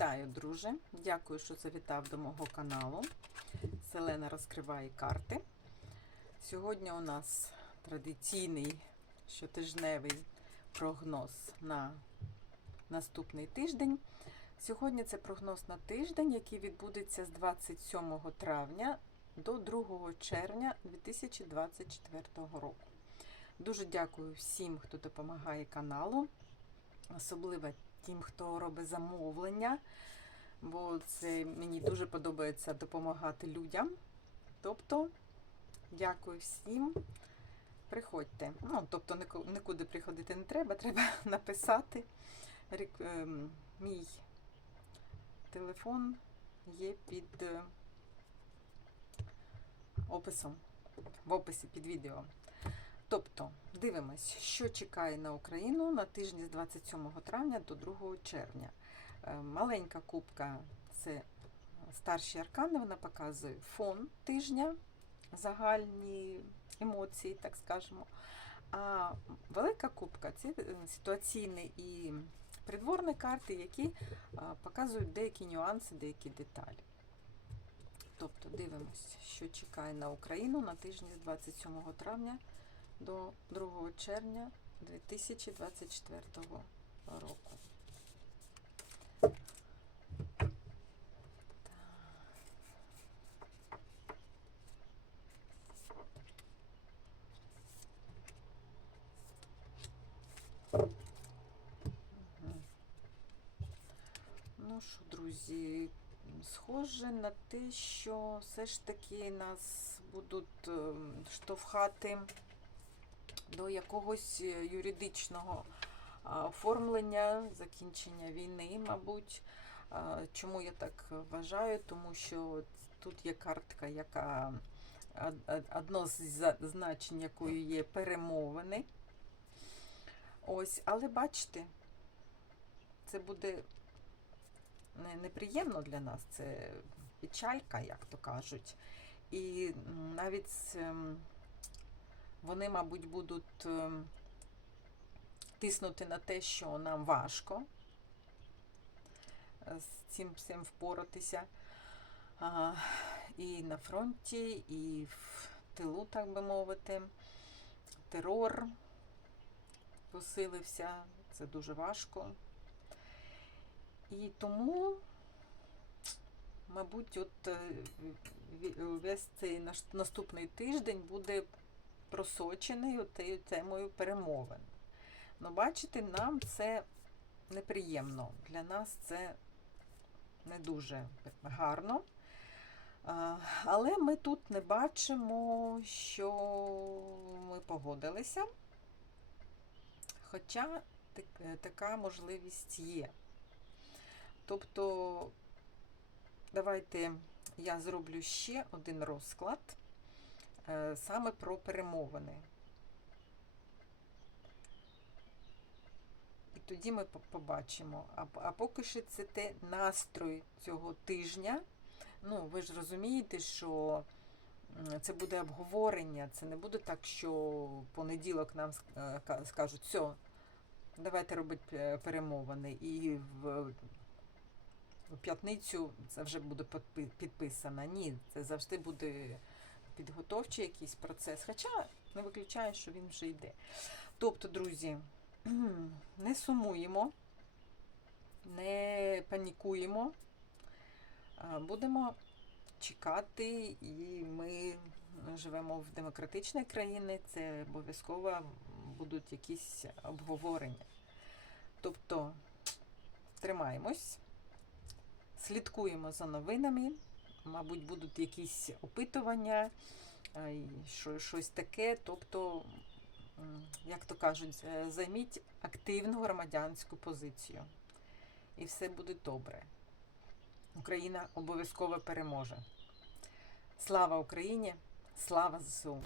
Вітаю, друже! Дякую, що завітав до мого каналу. Селена розкриває карти. Сьогодні у нас традиційний щотижневий прогноз на наступний тиждень. Сьогодні це прогноз на тиждень, який відбудеться з 27 травня до 2 червня 2024 року. Дуже дякую всім, хто допомагає каналу, особливо тим, хто робить замовлення, бо це мені дуже подобається допомагати людям. Тобто, дякую всім. Приходьте. Ну, тобто, нікуди приходити не треба, треба написати. Ем, Мій телефон є під е, описом, в описі під відео. Тобто, дивимось, що чекає на Україну на тижні з 27 травня до 2 червня. Е, Маленька кубка це старші аркани, вона показує фон тижня, загальні емоції, так скажемо. А велика кубка це е, ситуаційні і придворні карти, які е, показують деякі нюанси, деякі деталі. Тобто дивимось, що чекає на Україну на тижні з 27 травня до 2 червня 2024 року. Ну що, друзі, схоже на те, що все ж таки нас будуть ем, штовхати до якогось е, юридичного оформлення, закінчення війни, мабуть. Чому я так вважаю? Тому що тут є картка, яка од- од- одно з значень якої є перемовини. Ось, але бачите, це буде неприємно для нас, це печалька, як то кажуть. І навіть ем, вони, мабуть, будуть ем, тиснути на те, що нам важко е, з цим всім впоратися. І на фронті, і в тилу, так би мовити. Терор посилився, це дуже важко. І тому, мабуть, от е, весь цей наступний тиждень буде просочений темою перемовин. Ну, бачите, нам це неприємно. Для нас це не дуже гарно. Але ми тут не бачимо, що ми погодилися. Хоча така можливість є. Тобто, давайте я зроблю ще один розклад саме про перемовини. І тоді ми побачимо. А, поки що це те настрой цього тижня. Ну, ви ж розумієте, що це буде обговорення, це не буде так, що понеділок нам е, ка- скажуть, все, давайте робити е, перемовини. І в, п'ятницю це вже буде підпи- підписано. Ні, це завжди буде підготовчий якийсь процес. Хоча не виключаю, що він вже йде. Тобто, друзі, не сумуємо, не панікуємо, будемо чекати, і ми живемо в демократичній країні, це обов'язково будуть якісь обговорення. Тобто тримаємось, слідкуємо за новинами, мабуть, будуть якісь опитування, що- щось таке. Тобто, як то кажуть, е, займіть активну громадянську позицію. І все буде добре. Україна обов'язково переможе. Слава Україні! Слава ЗСУ!